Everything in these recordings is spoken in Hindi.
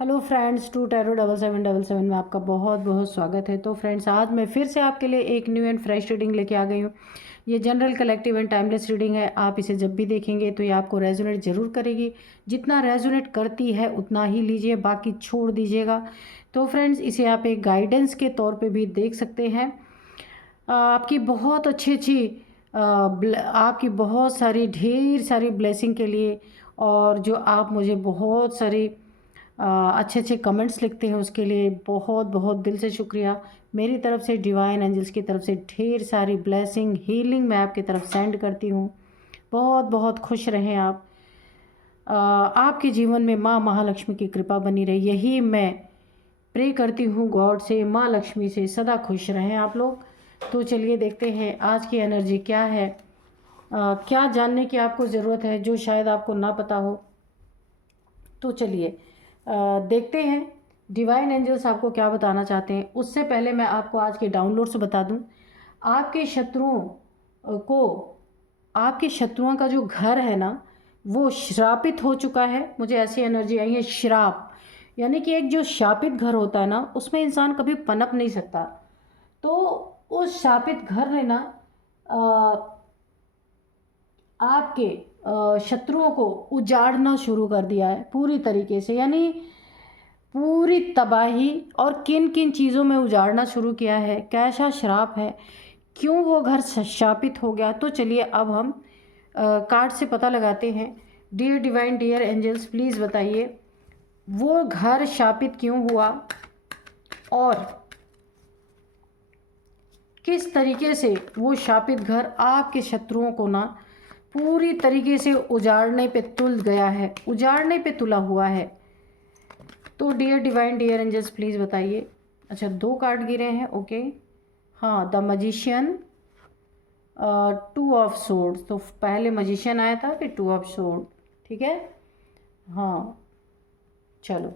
हेलो फ्रेंड्स, टू टैरो 7777 में आपका बहुत बहुत स्वागत है। तो फ्रेंड्स, आज मैं फिर से आपके लिए एक न्यू एंड फ्रेश रीडिंग लेके आ गई हूँ। ये general collective and timeless reading है। आप इसे जब भी देखेंगे तो ये आपको रेजोनेट ज़रूर करेगी। जितना रेजोनेट करती है उतना ही लीजिए, बाकी छोड़ दीजिएगा। तो फ्रेंड्स, इसे आप एक गाइडेंस के तौर पर भी देख सकते हैं। आपकी बहुत अच्छी अच्छी आपकी बहुत सारी ढेर सारी ब्लेसिंग के लिए, और जो आप मुझे बहुत सारी अच्छे अच्छे कमेंट्स लिखते हैं उसके लिए बहुत बहुत दिल से शुक्रिया। मेरी तरफ से, डिवाइन एंजल्स की तरफ से ढेर सारी ब्लेसिंग हीलिंग मैं आपकी तरफ सेंड करती हूँ। बहुत बहुत खुश रहें आप। आपके जीवन में माँ महालक्ष्मी की कृपा बनी रहे, यही मैं प्रे करती हूँ गॉड से, माँ लक्ष्मी से। सदा खुश रहें आप लोग। तो चलिए देखते हैं आज की एनर्जी क्या है। क्या जानने की आपको ज़रूरत है जो शायद आपको ना पता हो। तो चलिए देखते हैं डिवाइन एंजल्स आपको क्या बताना चाहते हैं। उससे पहले मैं आपको आज के डाउनलोड्स बता दूं। आपके शत्रुओं को, आपके शत्रुओं का जो घर है ना, वो श्रापित हो चुका है। मुझे ऐसी एनर्जी आई है, श्राप यानी कि एक जो शापित घर होता है ना, उसमें इंसान कभी पनप नहीं सकता। तो उस शापित घर ने ना आपके शत्रुओं को उजाड़ना शुरू कर दिया है पूरी तरीके से, यानी पूरी तबाही। और किन किन चीज़ों में उजाड़ना शुरू किया है, कैसा श्राप है, क्यों वो घर शापित हो गया। तो चलिए अब हम कार्ड से पता लगाते हैं। Dear divine, dear angels, please बताइए वो घर शापित क्यों हुआ और किस तरीके से वो शापित घर आपके शत्रुओं को ना पूरी तरीके से उजाड़ने पे तुल गया है, उजाड़ने पे तुला हुआ है। तो dear divine, dear angels, please बताइए। अच्छा, 2 कार्ड गिरे हैं, ओके। हाँ, द मजिशियन, 2 ऑफ सोर्ड्स। तो पहले मजिशियन आया था, फिर 2 ऑफ सोर्ड, ठीक है। हाँ, चलो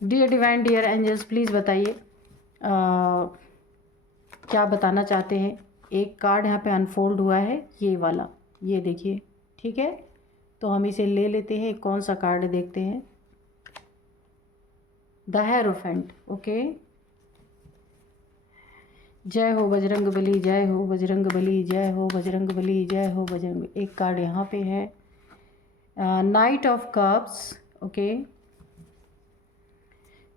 dear divine, dear angels, please बताइए क्या बताना चाहते हैं। एक कार्ड यहाँ पे अनफोल्ड हुआ है, ये वाला, ये देखिए, ठीक है। तो हम इसे ले लेते हैं। कौन सा कार्ड है देखते हैं। The hierophant, okay. जय हो बजरंग बली, जय हो बजरंग बली, जय हो बजरंग बली, जय हो बजरंग। एक कार्ड यहाँ पे है, नाइट ऑफ कप्स, ओके।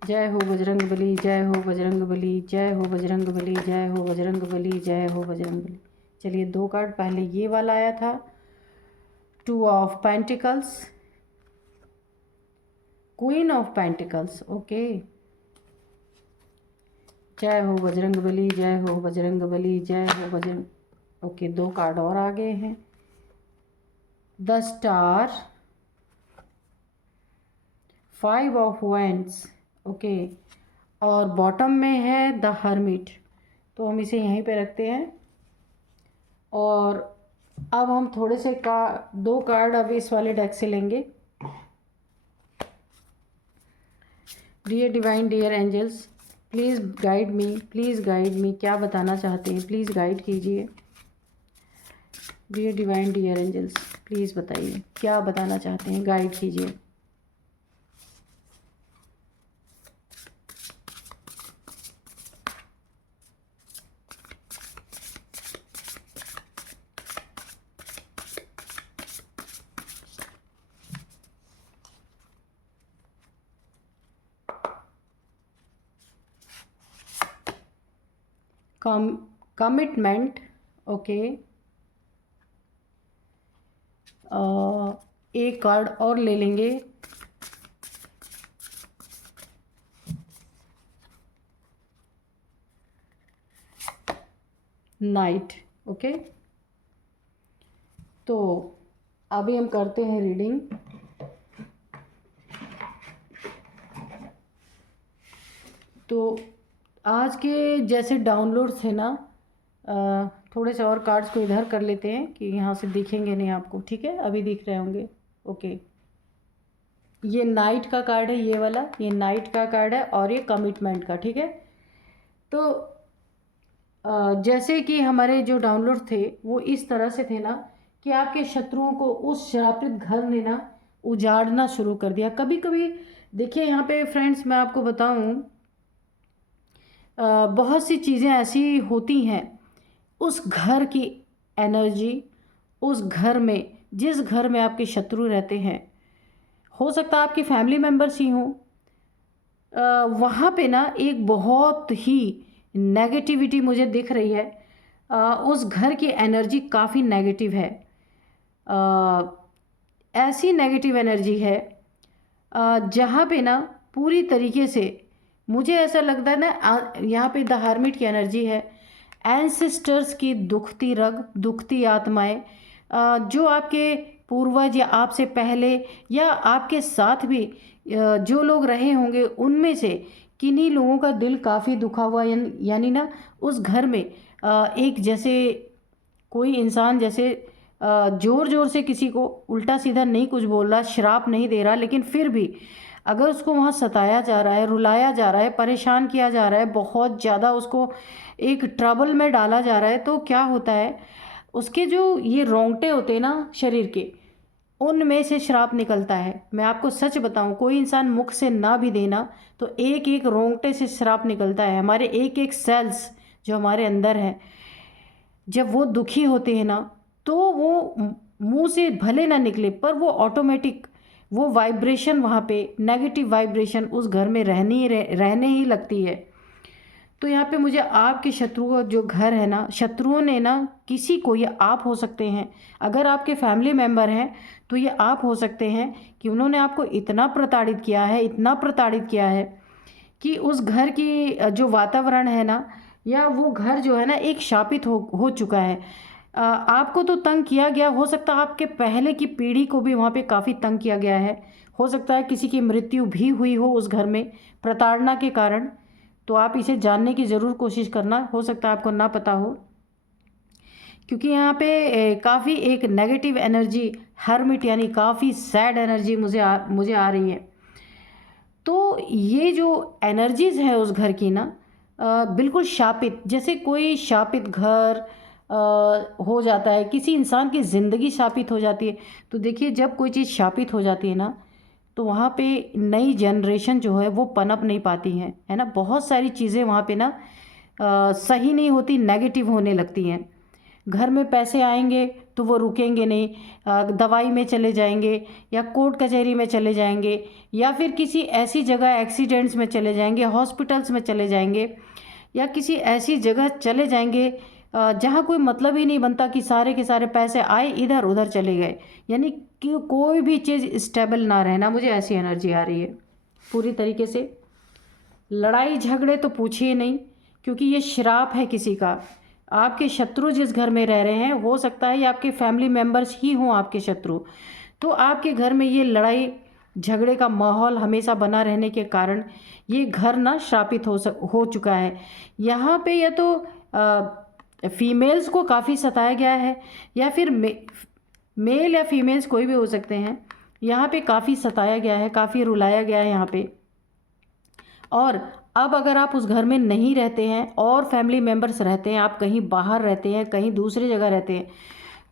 जय हो बजरंग बली, जय हो बजरंग बली, जय हो बजरंग बली, जय हो बजरंग बली, जय हो बजरंग बली। चलिए 2 कार्ड, पहले ये वाला आया था, 2 of pentacles, queen of pentacles, okay. जय हो बजरंग बली, जय हो बजरंग बली, जय हो बजरंग, ओके। 2 कार्ड और आ गए हैं, the star, 5 of wands, okay. और बॉटम में है द हर्मिट। तो हम इसे यहीं पे रखते हैं। और अब हम थोड़े से 2 कार्ड अब इस वाले डेक से लेंगे। Dear divine, dear angels, please guide me, please guide me. क्या बताना चाहते हैं, प्लीज़ गाइड कीजिए। Dear divine, dear angels, please बताइए क्या बताना चाहते हैं, गाइड कीजिए। Commitment, okay. एक कार्ड और ले लेंगे, नाइट, ओके। तो अभी हम करते हैं रीडिंग। तो आज के जैसे डाउनलोड थे ना, थोड़े से और कार्ड्स को इधर कर लेते हैं कि यहाँ से दिखेंगे नहीं आपको, ठीक है। अभी दिख रहे होंगे, ओके। ये नाइट का कार्ड है, ये वाला, ये नाइट का कार्ड है, और ये कमिटमेंट का, ठीक है। तो जैसे कि हमारे जो डाउनलोड थे वो इस तरह से थे ना, कि आपके शत्रुओं को उस श्रापित घर ने ना उजाड़ना शुरू कर दिया। कभी कभी देखिए यहाँ पे फ्रेंड्स मैं आपको बताऊँ, बहुत सी चीज़ें ऐसी होती हैं, उस घर की एनर्जी, उस घर में, जिस घर में आपके शत्रु रहते हैं, हो सकता है आपके फैमिली मेंबर्स ही हों, वहाँ पे ना एक बहुत ही नेगेटिविटी मुझे दिख रही है। उस घर की एनर्जी काफ़ी नेगेटिव है। अ, ऐसी नेगेटिव एनर्जी है जहाँ पे ना पूरी तरीके से मुझे ऐसा लगता है ना, यहाँ पे द हर्मिट की एनर्जी है। एंसेस्टर्स की दुखती रग, दुखती आत्माएं, जो आपके पूर्वज या आपसे पहले या आपके साथ भी जो लोग रहे होंगे, उनमें से किन्हीं लोगों का दिल काफ़ी दुखा हुआ, यानी ना उस घर में एक जैसे कोई इंसान जैसे ज़ोर ज़ोर से किसी को उल्टा सीधा नहीं कुछ बोल रहा, श्राप नहीं दे रहा, लेकिन फिर भी अगर उसको वहाँ सताया जा रहा है, रुलाया जा रहा है, परेशान किया जा रहा है, बहुत ज़्यादा उसको एक ट्रबल में डाला जा रहा है, तो क्या होता है, उसके जो ये रोंगटे होते हैं ना शरीर के, उनमें से श्राप निकलता है। मैं आपको सच बताऊं, कोई इंसान मुख से ना भी देना तो एक एक रोंगटे से श्राप निकलता है। हमारे एक एक सेल्स जो हमारे अंदर है, जब वो दुखी होते हैं ना, तो वो मुंह से भले ना निकले, पर वो ऑटोमेटिक वो वाइब्रेशन, वहाँ पे नेगेटिव वाइब्रेशन उस घर में रहने ही लगती है। तो यहाँ पे मुझे आपके शत्रुओं जो घर है ना, शत्रुओं ने ना किसी को, ये आप हो सकते हैं, अगर आपके फैमिली मेम्बर हैं तो ये आप हो सकते हैं कि उन्होंने आपको इतना प्रताड़ित किया है, इतना प्रताड़ित किया है कि उस घर की जो वातावरण है ना, या वो घर जो है ना एक शापित हो चुका है। आपको तो तंग किया गया, हो सकता है आपके पहले की पीढ़ी को भी वहाँ पे काफ़ी तंग किया गया है। हो सकता है किसी की मृत्यु भी हुई हो उस घर में प्रताड़ना के कारण। तो आप इसे जानने की ज़रूर कोशिश करना, हो सकता है आपको ना पता हो, क्योंकि यहाँ पे काफ़ी एक नेगेटिव एनर्जी, हर्मिट यानी काफ़ी सैड एनर्जी मुझे आ रही है। तो ये जो एनर्जीज़ है उस घर की ना, बिल्कुल शापित, जैसे कोई शापित घर हो जाता है, किसी इंसान की ज़िंदगी शापित हो जाती है। तो देखिए जब कोई चीज़ शापित हो जाती है ना, तो वहाँ पे नई जनरेशन जो है वो पनप नहीं पाती है ना। बहुत सारी चीज़ें वहाँ पे ना सही नहीं होती, नेगेटिव होने लगती हैं। घर में पैसे आएंगे तो वो रुकेंगे नहीं, दवाई में चले जाएंगे, या कोर्ट कचहरी में चले जाएंगे, या फिर किसी ऐसी जगह एक्सीडेंट्स में चले जाएंगे, हॉस्पिटल्स में चले जाएंगे, या किसी ऐसी जगह चले जाएंगे जहाँ कोई मतलब ही नहीं बनता, कि सारे के सारे पैसे आए इधर उधर चले गए, यानी कि कोई भी चीज़ स्टेबल ना रहना। मुझे ऐसी एनर्जी आ रही है पूरी तरीके से। लड़ाई झगड़े तो पूछिए नहीं, क्योंकि ये श्राप है किसी का। आपके शत्रु जिस घर में रह रहे हैं, हो सकता है ये आपके फैमिली मेम्बर्स ही हों आपके शत्रु, तो आपके घर में ये लड़ाई झगड़े का माहौल हमेशा बना रहने के कारण ये घर ना श्रापित हो चुका है। यहाँ पे या तो फीमेल्स को काफ़ी सताया गया है, या फिर मेल या फीमेल्स कोई भी हो सकते हैं, यहाँ पे काफ़ी सताया गया है, काफ़ी रुलाया गया है यहाँ पे। और अब अगर आप उस घर में नहीं रहते हैं और फैमिली मेम्बर्स रहते हैं, आप कहीं बाहर रहते हैं, कहीं दूसरी जगह रहते हैं,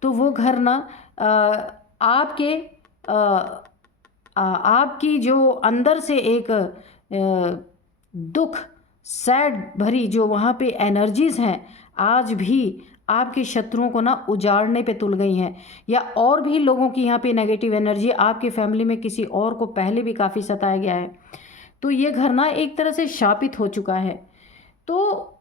तो वो घर ना आपके आपकी जो अंदर से एक दुख, सैड भरी जो वहाँ पे एनर्जीज़ हैं, आज भी आपके शत्रुओं को ना उजाड़ने पे तुल गई हैं, या और भी लोगों की यहाँ पे नेगेटिव एनर्जी, आपके फैमिली में किसी और को पहले भी काफ़ी सताया गया है। तो ये घर ना एक तरह से शापित हो चुका है। तो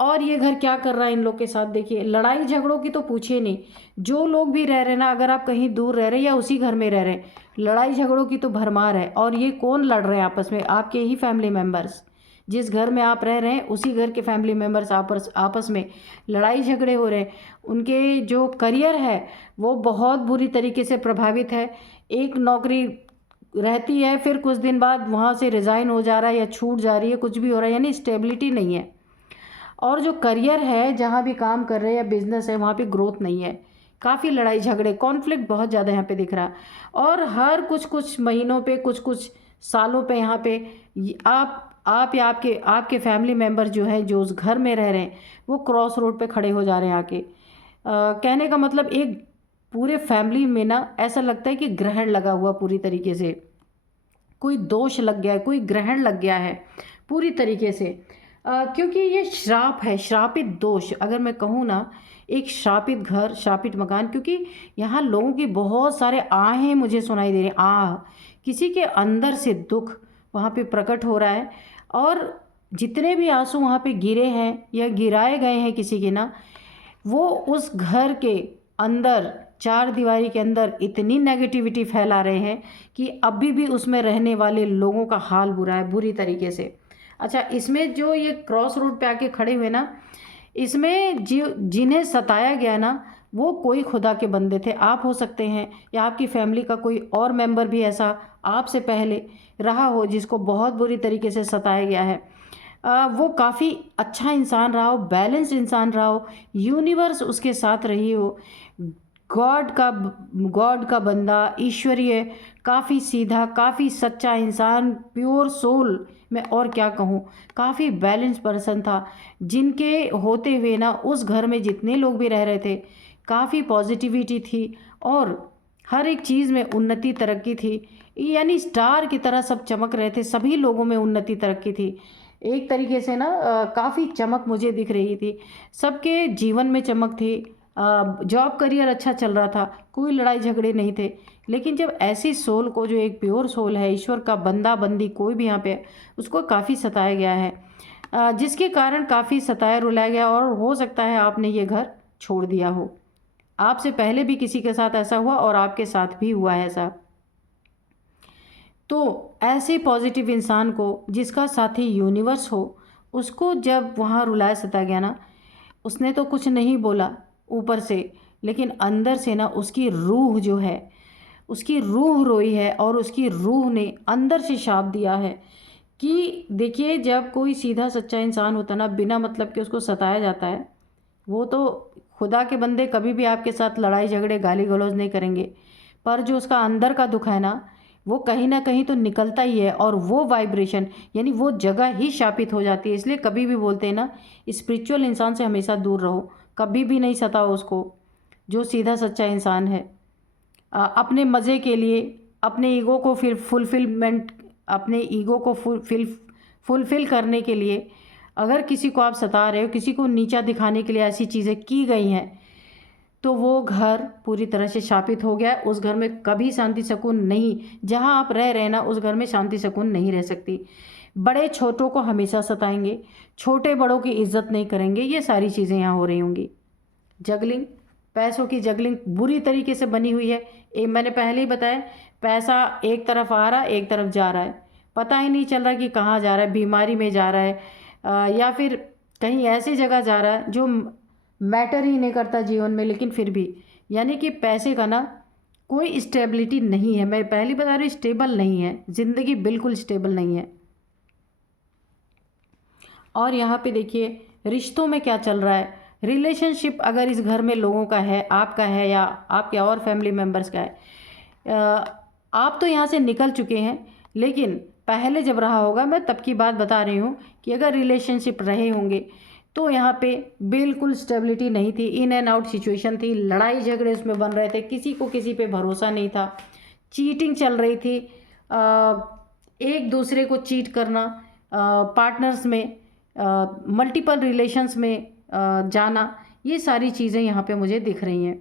और ये घर क्या कर रहा है इन लोग के साथ, देखिए लड़ाई झगड़ों की तो पूछिए नहीं। जो लोग भी रह रहे हैं ना, अगर आप कहीं दूर रह रहे हैं या उसी घर में रह रहे हैं, लड़ाई झगड़ों की तो भरमार है। और ये कौन लड़ रहे हैं आपस में, आपके ही फैमिली मेम्बर्स। जिस घर में आप रह रहे हैं उसी घर के फैमिली मेम्बर्स आपस में लड़ाई झगड़े हो रहे हैं। उनके जो करियर है वो बहुत बुरी तरीके से प्रभावित है। एक नौकरी रहती है, फिर कुछ दिन बाद वहाँ से रिज़ाइन हो जा रहा है या छूट जा रही है, कुछ भी हो रहा है, यानी स्टेबिलिटी नहीं है। और जो करियर है, जहाँ भी काम कर रहे हैं या बिजनेस है, वहाँ पे ग्रोथ नहीं है। काफ़ी लड़ाई झगड़े, कॉन्फ्लिक्ट बहुत ज़्यादा यहाँ पे दिख रहा है। और हर कुछ कुछ महीनों पे, कुछ कुछ सालों पे यहाँ पे आप या आपके फैमिली मेम्बर जो है, जो उस घर में रह रहे हैं, वो क्रॉस रोड पे खड़े हो जा रहे हैं आके। कहने का मतलब एक पूरे फैमिली में ना ऐसा लगता है कि ग्रहण लगा हुआ पूरी तरीके से। कोई दोष लग गया है, कोई ग्रहण लग गया है पूरी तरीके से। क्योंकि ये श्राप है, श्रापित दोष अगर मैं कहूँ ना, एक श्रापित घर, श्रापित मकान। क्योंकि यहाँ लोगों की बहुत सारे आहें मुझे सुनाई दे रही हैं, आह, किसी के अंदर से दुख वहाँ पे प्रकट हो रहा है। और जितने भी आंसू वहाँ पे गिरे हैं या गिराए गए हैं किसी के ना, वो उस घर के अंदर, चार दीवारी के अंदर इतनी नेगेटिविटी फैला रहे हैं कि अभी भी उसमें रहने वाले लोगों का हाल बुरा है, बुरी तरीके से। अच्छा, इसमें जो ये क्रॉस रोड पे आके खड़े हुए ना, इसमें जिन्हें सताया गया ना, वो कोई खुदा के बंदे थे। आप हो सकते हैं, या आपकी फैमिली का कोई और मेंबर भी ऐसा आपसे पहले रहा हो जिसको बहुत बुरी तरीके से सताया गया है। वो काफ़ी अच्छा इंसान रहा हो, बैलेंस्ड इंसान रहा हो, यूनिवर्स उसके साथ रही हो, गॉड का बंदा, ईश्वरीय, काफ़ी सीधा, काफ़ी सच्चा इंसान, प्योर सोल, मैं और क्या कहूँ, काफ़ी बैलेंस पर्सन था। जिनके होते हुए ना उस घर में जितने लोग भी रह रहे थे, काफ़ी पॉजिटिविटी थी और हर एक चीज़ में उन्नति तरक्की थी। यानी स्टार की तरह सब चमक रहे थे, सभी लोगों में उन्नति तरक्की थी। एक तरीके से ना काफ़ी चमक मुझे दिख रही थी, सबके जीवन में चमक थी। जॉब करियर अच्छा चल रहा था, कोई लड़ाई झगड़े नहीं थे। लेकिन जब ऐसी सोल को, जो एक प्योर सोल है, ईश्वर का बंदा बंदी कोई भी यहाँ पे है, उसको काफ़ी सताया गया है, जिसके कारण काफ़ी सताया रुलाया गया। और हो सकता है आपने ये घर छोड़ दिया हो, आपसे पहले भी किसी के साथ ऐसा हुआ और आपके साथ भी हुआ है ऐसा। तो ऐसे पॉजिटिव इंसान को, जिसका साथी यूनिवर्स हो, उसको जब वहाँ रुलाया सताया गया ना, उसने तो कुछ नहीं बोला ऊपर से, लेकिन अंदर से ना उसकी रूह जो है, उसकी रूह रोई है। और उसकी रूह ने अंदर से शाप दिया है कि देखिए, जब कोई सीधा सच्चा इंसान होता ना, बिना मतलब के उसको सताया जाता है, वो तो खुदा के बंदे कभी भी आपके साथ लड़ाई झगड़े गाली गलौज नहीं करेंगे, पर जो उसका अंदर का दुख है ना, वो कहीं ना कहीं तो निकलता ही है। और वो वाइब्रेशन, यानी वो जगह ही शापित हो जाती है। इसलिए कभी भी बोलते हैं ना, स्पिरिचुअल इंसान से हमेशा दूर रहो, कभी भी नहीं सताओ उसको। जो सीधा सच्चा इंसान है, अपने मज़े के लिए, अपने ईगो को फिर फुलफिलमेंट, अपने ईगो को फुलफिल करने के लिए, अगर किसी को आप सता रहे हो, किसी को नीचा दिखाने के लिए ऐसी चीज़ें की गई हैं, तो वो घर पूरी तरह से शापित हो गया। उस घर में कभी शांति सुकून नहीं, जहाँ आप रह रहे हैं ना, उस घर में शांति सुकून नहीं रह सकती। बड़े छोटों को हमेशा सताएंगे, छोटे बड़ों की इज्जत नहीं करेंगे, ये सारी चीज़ें यहाँ हो रही होंगी। जगलिंग, पैसों की जगलिंग बुरी तरीके से बनी हुई है। मैंने पहले ही बताया, पैसा एक तरफ आ रहा है, एक तरफ जा रहा है, पता ही नहीं चल रहा कि कहाँ जा रहा है, बीमारी में जा रहा है, या फिर कहीं ऐसी जगह जा रहा है जो मैटर ही नहीं करता जीवन में। लेकिन फिर भी, यानी कि पैसे का ना कोई स्टेबिलिटी नहीं है। मैं पहले बता रही हूँ, स्टेबल नहीं है ज़िंदगी, बिल्कुल स्टेबल नहीं है। और यहाँ पे देखिए, रिश्तों में क्या चल रहा है। रिलेशनशिप अगर इस घर में लोगों का है, आपका है या आपके और फैमिली मेम्बर्स का है, आप तो यहाँ से निकल चुके हैं, लेकिन पहले जब रहा होगा, मैं तब की बात बता रही हूँ कि अगर रिलेशनशिप रहे होंगे तो यहाँ पे बिल्कुल स्टेबिलिटी नहीं थी, इन एंड आउट सिचुएशन थी, लड़ाई झगड़े उसमें बन रहे थे, किसी को किसी पे भरोसा नहीं था, चीटिंग चल रही थी, एक दूसरे को चीट करना, पार्टनर्स में, मल्टीपल रिलेशंस में जाना, ये सारी चीज़ें यहाँ पे मुझे दिख रही हैं।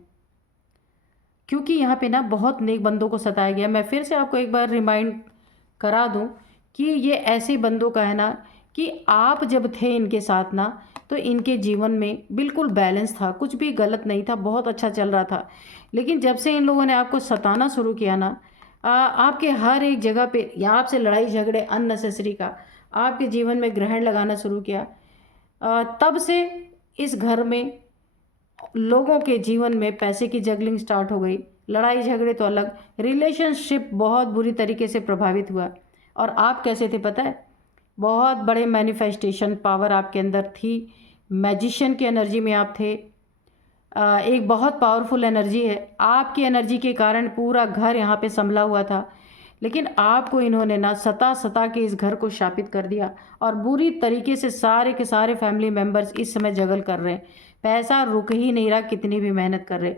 क्योंकि यहाँ पे ना बहुत नेक बंदों को सताया गया। मैं फिर से आपको एक बार रिमाइंड करा दूँ कि ये ऐसे बंदों का है ना, कि आप जब थे इनके साथ ना, तो इनके जीवन में बिल्कुल बैलेंस था, कुछ भी गलत नहीं था, बहुत अच्छा चल रहा था। लेकिन जब से इन लोगों ने आपको सताना शुरू किया ना, आपके हर एक जगह पे या आपसे लड़ाई झगड़े अननेसेसरी का आपके जीवन में ग्रहण लगाना शुरू किया, तब से इस घर में लोगों के जीवन में पैसे की जगलिंग स्टार्ट हो गई। लड़ाई झगड़े तो अलग, रिलेशनशिप बहुत बुरी तरीके से प्रभावित हुआ। और आप कैसे थे पता है, बहुत बड़े मैनिफेस्टेशन पावर आपके अंदर थी, मैजिशियन की एनर्जी में आप थे। एक बहुत पावरफुल एनर्जी है, आपकी एनर्जी के कारण पूरा घर यहाँ पे संभला हुआ था। लेकिन आपको इन्होंने ना सता सता के इस घर को शापित कर दिया, और बुरी तरीके से सारे के सारे फैमिली मेम्बर्स इस समय जगल कर रहे हैं। पैसा रुक ही नहीं रहा, कितनी भी मेहनत कर रहे।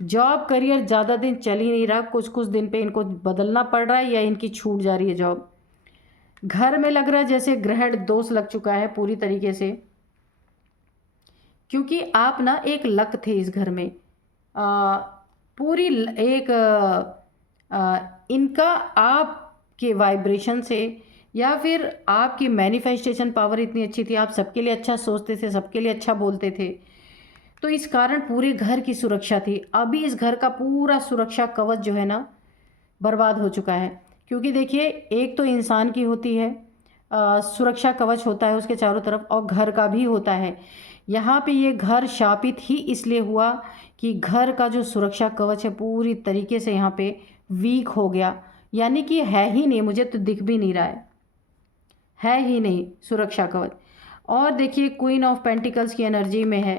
जॉब करियर ज़्यादा दिन चल ही नहीं रहा, कुछ कुछ दिन पे इनको बदलना पड़ रहा है या इनकी छूट जा रही है जॉब। घर में लग रहा है जैसे ग्रहण दोष लग चुका है पूरी तरीके से, क्योंकि आप ना एक लक थे इस घर में। पूरी एक इनका आपके वाइब्रेशन से या फिर आपकी मैनिफेस्टेशन पावर इतनी अच्छी थी, आप सबके लिए अच्छा सोचते थे, सबके लिए अच्छा बोलते थे, तो इस कारण पूरे घर की सुरक्षा थी। अभी इस घर का पूरा सुरक्षा कवच जो है ना बर्बाद हो चुका है। क्योंकि देखिए, एक तो इंसान की होती है सुरक्षा कवच होता है उसके चारों तरफ, और घर का भी होता है। यहाँ पे ये घर शापित ही इसलिए हुआ कि घर का जो सुरक्षा कवच है पूरी तरीके से यहाँ पे वीक हो गया, यानी कि है ही नहीं, मुझे तो दिख भी नहीं रहा है ही नहीं सुरक्षा कवच। और देखिए, क्वीन ऑफ पेंटिकल्स की एनर्जी में है।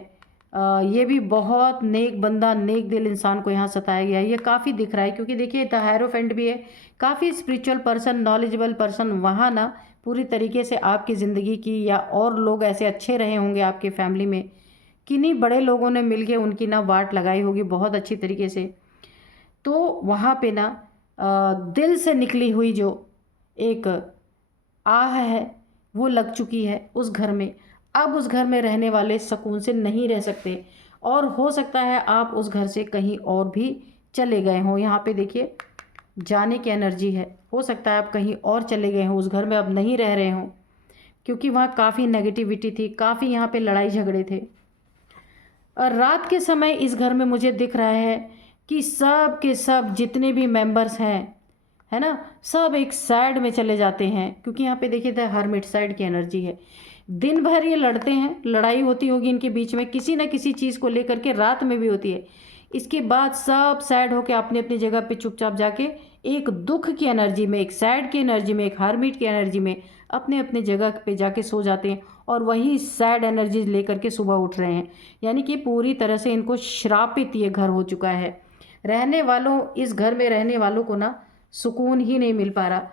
ये भी बहुत नेक बंदा, नेक दिल इंसान को यहाँ सताया गया है, ये काफ़ी दिख रहा है। क्योंकि देखिए, द हायरोफेंट भी है, काफ़ी स्पिरिचुअल पर्सन, नॉलेजेबल पर्सन वहाँ ना पूरी तरीके से आपकी ज़िंदगी की, या और लोग ऐसे अच्छे रहे होंगे आपके फैमिली में, किन्हीं बड़े लोगों ने मिलके उनकी ना वाट लगाई होगी बहुत अच्छी तरीके से। तो वहाँ पे ना दिल से निकली हुई जो एक आह है वो लग चुकी है उस घर में। अब उस घर में रहने वाले सुकून से नहीं रह सकते, और हो सकता है आप उस घर से कहीं और भी चले गए हों। यहाँ पे देखिए, जाने की एनर्जी है, हो सकता है आप कहीं और चले गए हों, उस घर में अब नहीं रह रहे हों, क्योंकि वहाँ काफ़ी नेगेटिविटी थी, काफ़ी यहाँ पे लड़ाई झगड़े थे। और रात के समय इस घर में मुझे दिख रहा है कि सब के सब जितने भी मेंबर्स हैं, है ना, सब एक साइड में चले जाते हैं। क्योंकि यहाँ पे देखिए, द हर्मिट साइड की एनर्जी है। दिन भर ये लड़ते हैं, लड़ाई होती होगी इनके बीच में किसी न किसी चीज़ को लेकर के, रात में भी होती है। इसके बाद सब सैड होकर अपनी अपनी जगह पे चुपचाप जाके एक दुख की एनर्जी में, एक सैड की एनर्जी में, एक हार्मिट की एनर्जी में अपने अपने जगह पे जाके सो जाते हैं, और वही सैड एनर्जी लेकर के सुबह उठ रहे हैं। यानी कि पूरी तरह से इनको श्रापित ये घर हो चुका है। रहने वालों, इस घर में रहने वालों को ना सुकून ही नहीं मिल पा रहा।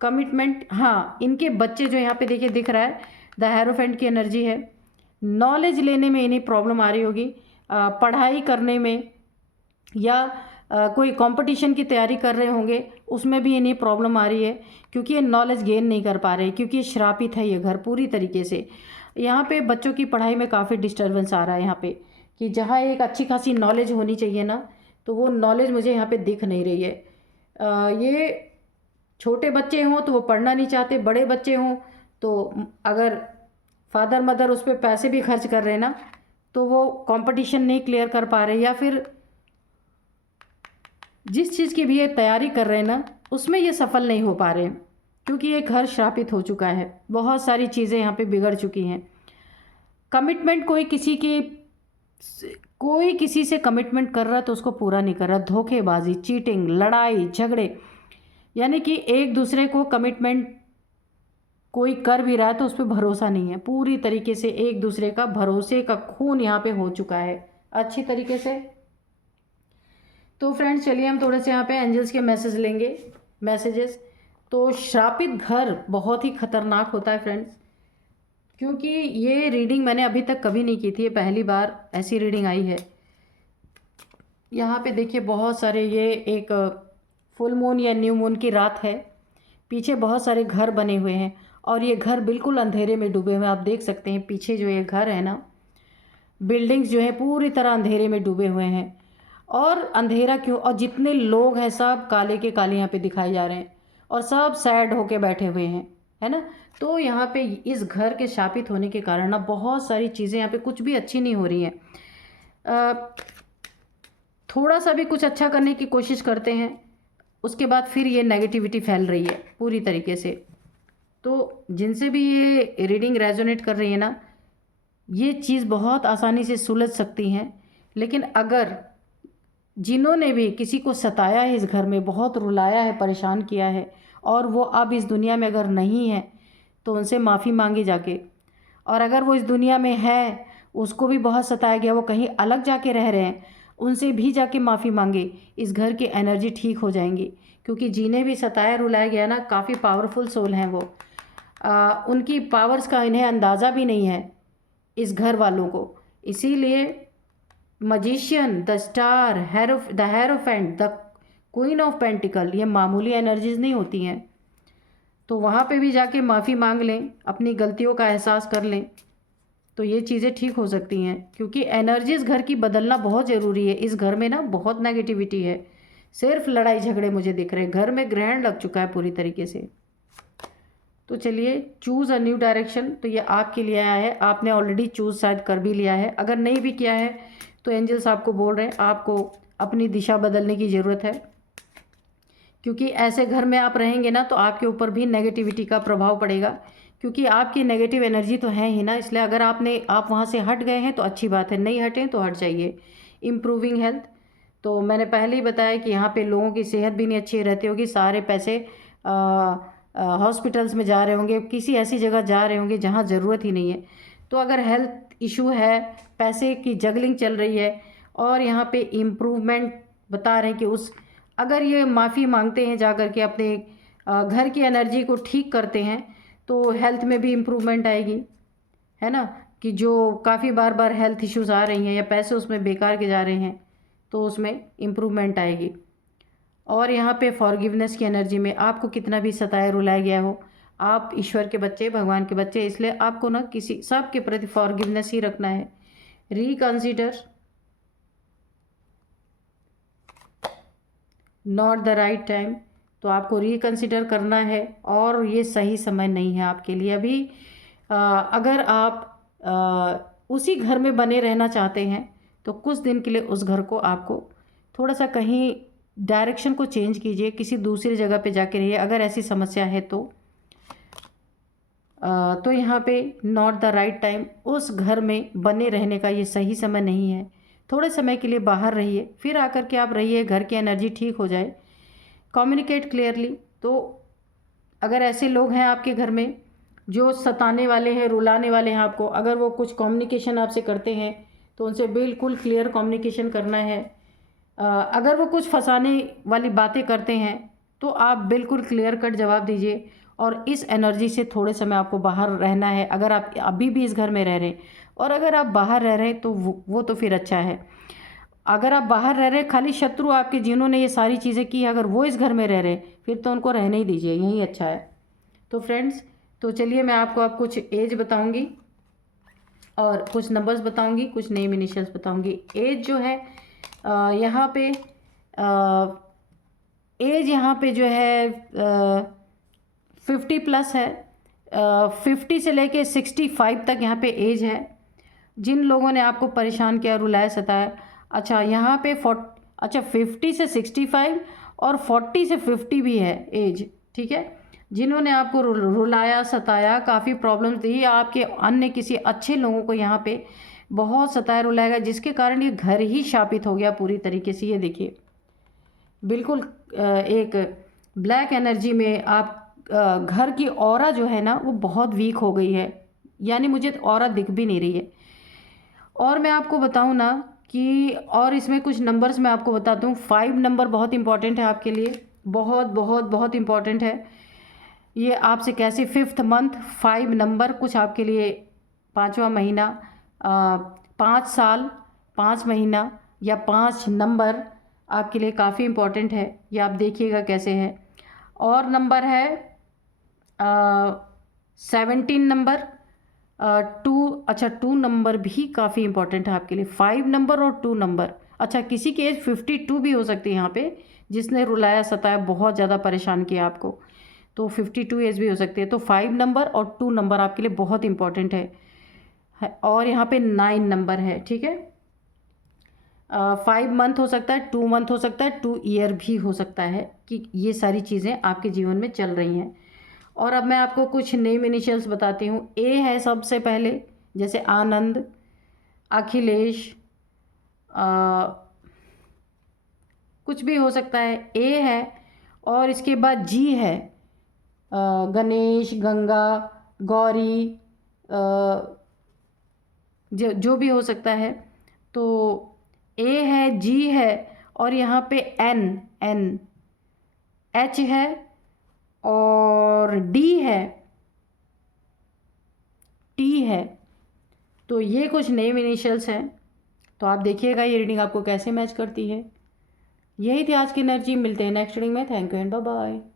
कमिटमेंट, हाँ, इनके बच्चे जो यहाँ पे देखिए दिख रहा है, द हैरोफेंट की एनर्जी है। नॉलेज लेने में इन्हें प्रॉब्लम आ रही होगी, पढ़ाई करने में, या कोई कंपटीशन की तैयारी कर रहे होंगे उसमें भी इन्हें प्रॉब्लम आ रही है, क्योंकि ये नॉलेज गेन नहीं कर पा रहे, क्योंकि ये श्रापित है ये घर पूरी तरीके से। यहाँ पे बच्चों की पढ़ाई में काफ़ी डिस्टर्बेंस आ रहा है यहाँ पे, कि जहाँ एक अच्छी खासी नॉलेज होनी चाहिए ना, तो वो नॉलेज मुझे यहाँ पे दिख नहीं रही है। ये छोटे बच्चे हों तो वो पढ़ना नहीं चाहते, बड़े बच्चे हों तो अगर फादर मदर उस पर पैसे भी खर्च कर रहे हैं ना, तो वो कंपटीशन नहीं क्लियर कर पा रहे, या फिर जिस चीज़ की भी ये तैयारी कर रहे हैं ना उसमें ये सफल नहीं हो पा रहे हैं, क्योंकि ये घर श्रापित हो चुका है। बहुत सारी चीज़ें यहाँ पे बिगड़ चुकी हैं। कमिटमेंट, कोई किसी से कमिटमेंट कर रहा तो उसको पूरा नहीं कर रहा, धोखेबाजी, चीटिंग, लड़ाई झगड़े, यानी कि एक दूसरे को कमिटमेंट कोई कर भी रहा है तो उस पर भरोसा नहीं है। पूरी तरीके से एक दूसरे का भरोसे का खून यहाँ पे हो चुका है अच्छी तरीके से। तो फ्रेंड्स, चलिए हम थोड़े से यहाँ पे एंजल्स के मैसेज लेंगे, मैसेजेस। तो श्रापित घर बहुत ही खतरनाक होता है फ्रेंड्स, क्योंकि ये रीडिंग मैंने अभी तक कभी नहीं की थी, ये पहली बार ऐसी रीडिंग आई है। यहाँ पे देखिए बहुत सारे, ये एक फुल मून या न्यू मून की रात है, पीछे बहुत सारे घर बने हुए हैं, और ये घर बिल्कुल अंधेरे में डूबे हुए हैं। आप देख सकते हैं पीछे जो ये घर है ना, बिल्डिंग्स जो है पूरी तरह अंधेरे में डूबे हुए हैं। और अंधेरा क्यों, और जितने लोग हैं सब काले के काले यहाँ पे दिखाए जा रहे हैं, और सब सैड होके बैठे हुए हैं, है ना। तो यहाँ पे इस घर के शापित होने के कारण ना बहुत सारी चीज़ें यहाँ पे कुछ भी अच्छी नहीं हो रही हैं। थोड़ा सा भी कुछ अच्छा करने की कोशिश करते हैं, उसके बाद फिर ये नेगेटिविटी फैल रही है पूरी तरीके से। तो जिनसे भी ये रीडिंग रेजोनेट कर रही है ना, ये चीज़ बहुत आसानी से सुलझ सकती हैं। लेकिन अगर जिन्होंने भी किसी को सताया है इस घर में, बहुत रुलाया है, परेशान किया है, और वो अब इस दुनिया में अगर नहीं है तो उनसे माफ़ी मांगी जाके। और अगर वो इस दुनिया में है, उसको भी बहुत सताया गया, वो कहीं अलग जाके रह रहे हैं, उनसे भी जाके माफ़ी मांगे, इस घर की एनर्जी ठीक हो जाएंगी। क्योंकि जिन्हें भी सताया रुलाया गया ना, काफ़ी पावरफुल सोल हैं वो, उनकी पावर्स का इन्हें अंदाज़ा भी नहीं है इस घर वालों को। इसीलिए magician, the star, the hierophant, the queen of pentacle, ये मामूली एनर्जीज नहीं होती हैं। तो वहाँ पे भी जाके माफ़ी मांग लें, अपनी गलतियों का एहसास कर लें, तो ये चीज़ें ठीक हो सकती हैं। क्योंकि एनर्जीज घर की बदलना बहुत ज़रूरी है। इस घर में ना बहुत नेगेटिविटी है, सिर्फ लड़ाई झगड़े मुझे दिख रहे हैं। घर में ग्रहण लग चुका है पूरी तरीके से। तो चलिए, चूज़ अ न्यू डायरेक्शन, तो ये आपके लिए आया है। आपने ऑलरेडी चूज़ शायद कर भी लिया है। अगर नहीं भी किया है तो एंजल्स आपको बोल रहे हैं आपको अपनी दिशा बदलने की ज़रूरत है। क्योंकि ऐसे घर में आप रहेंगे ना तो आपके ऊपर भी नेगेटिविटी का प्रभाव पड़ेगा। क्योंकि आपकी नेगेटिव एनर्जी तो है ही ना, इसलिए अगर आप वहाँ से हट गए हैं तो अच्छी बात है, नहीं हटें तो हट जाइए। इम्प्रूविंग हेल्थ, तो मैंने पहले ही बताया कि यहाँ पे लोगों की सेहत भी नहीं अच्छी रहती होगी। सारे पैसे हॉस्पिटल्स में जा रहे होंगे, किसी ऐसी जगह जा रहे होंगे जहाँ ज़रूरत ही नहीं है। तो अगर हेल्थ इशू है, पैसे की जगलिंग चल रही है, और यहाँ पे इम्प्रूवमेंट बता रहे हैं कि अगर ये माफ़ी मांगते हैं जा कर के, अपने घर की एनर्जी को ठीक करते हैं, तो हेल्थ में भी इम्प्रूवमेंट आएगी, है ना। कि जो काफ़ी बार बार हेल्थ इश्यूज़ आ रही हैं या पैसे उसमें बेकार के जा रहे हैं, तो उसमें इम्प्रूवमेंट आएगी। और यहाँ पे फॉरगिवनेस की एनर्जी में, आपको कितना भी सताया रुलाया गया हो, आप ईश्वर के बच्चे, भगवान के बच्चे, इसलिए आपको ना किसी सब के प्रति फॉरगिवनेस ही रखना है। Reconsider, not the right time, तो आपको रिकंसिडर करना है और ये सही समय नहीं है आपके लिए अभी। अगर आप उसी घर में बने रहना चाहते हैं तो कुछ दिन के लिए उस घर को आपको थोड़ा सा कहीं डायरेक्शन को चेंज कीजिए, किसी दूसरी जगह पे जाके रहिए अगर ऐसी समस्या है तो। तो यहाँ पे नॉट द राइट टाइम, उस घर में बने रहने का ये सही समय नहीं है। थोड़े समय के लिए बाहर रहिए, फिर आकर के आप रहिए, घर की एनर्जी ठीक हो जाए। कम्युनिकेट क्लियरली, तो अगर ऐसे लोग हैं आपके घर में जो सताने वाले हैं, रुलाने वाले हैं आपको, अगर वो कुछ कम्युनिकेशन आपसे करते हैं तो उनसे बिल्कुल क्लियर कम्युनिकेशन करना है। अगर वो कुछ फंसाने वाली बातें करते हैं तो आप बिल्कुल क्लियर कट जवाब दीजिए, और इस एनर्जी से थोड़े समय आपको बाहर रहना है अगर आप अभी भी इस घर में रह रहे हैं। और अगर आप बाहर रह रहे हैं तो वो तो फिर अच्छा है। अगर आप बाहर रह रहे हैं, खाली शत्रु आपके जिन्होंने ये सारी चीज़ें की, अगर वो इस घर में रह रहे हैं, फिर तो उनको रहने ही दीजिए, यही अच्छा है। तो फ्रेंड्स, तो चलिए मैं आपको अब कुछ एज बताऊंगी और कुछ नंबर्स बताऊंगी, कुछ नेम इनिशियल्स बताऊंगी। एज जो है यहाँ पे एज यहाँ पे जो है 50+ है। 50 से लेके 65 तक यहाँ पे एज है। जिन लोगों ने आपको परेशान किया, रुलाया, सताया, अच्छा यहाँ पे 50 से 65 और 40 से 50 भी है एज, ठीक है। जिन्होंने आपको रुलाया, सताया, काफ़ी प्रॉब्लम्स दी, आपके अन्य किसी अच्छे लोगों को यहाँ पे बहुत सताया रुलाया, जिसके कारण ये घर ही शापित हो गया पूरी तरीके से। ये देखिए, बिल्कुल एक ब्लैक एनर्जी में आप घर की ऑरा जो है ना वो बहुत वीक हो गई है, यानी मुझे ऑरा दिख भी नहीं रही है। और मैं आपको बताऊं ना कि, और इसमें कुछ नंबर्स मैं आपको बताता हूँ। 5 नंबर बहुत इंपॉर्टेंट है आपके लिए, बहुत बहुत बहुत इंपॉर्टेंट है। ये आपसे कैसे 5th मंथ 5 नंबर कुछ आपके लिए, 5वां महीना, 5 साल, 5 महीना या 5 नंबर आपके लिए काफ़ी इम्पोर्टेंट है। ये आप देखिएगा कैसे है। और नंबर है 17 नंबर, 2, अच्छा 2 नंबर भी काफ़ी इंपॉर्टेंट है आपके लिए। 5 नंबर और 2 नंबर, अच्छा किसी की एज 52 भी हो सकती है यहाँ पे, जिसने रुलाया, सताया, बहुत ज़्यादा परेशान किया आपको, तो 52 एज भी हो सकती है। तो 5 नंबर और 2 नंबर आपके लिए बहुत इंपॉर्टेंट है। और यहाँ पे 9 नंबर है, ठीक है। 5 मंथ हो सकता है, 2 मंथ हो सकता है, 2 ईयर भी हो सकता है कि ये सारी चीज़ें आपके जीवन में चल रही हैं। और अब मैं आपको कुछ नेम इनिशियल्स बताती हूँ। ए है सबसे पहले, जैसे आनंद, अखिलेश, कुछ भी हो सकता है, ए है। और इसके बाद जी है, गणेश, गंगा, गौरी, जो भी हो सकता है। तो ए है, जी है, और यहाँ पे एन, एच है, और डी है, टी है। तो ये कुछ नेम इनिशियल्स हैं। तो आप देखिएगा ये रीडिंग आपको कैसे मैच करती है। यही थी आज की एनर्जी। मिलते हैं नेक्स्ट रीडिंग में। Thank you and bye bye.